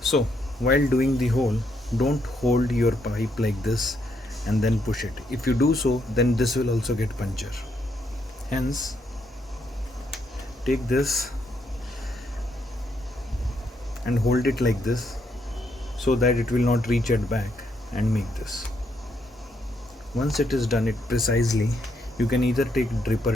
So while doing the hole, don't hold your pipe like this and then push it. If you do so, then this will also get puncture. Hence, take this and hold it like this so that it will not reach at back and make this. Once it is done it precisely, you can either take dripper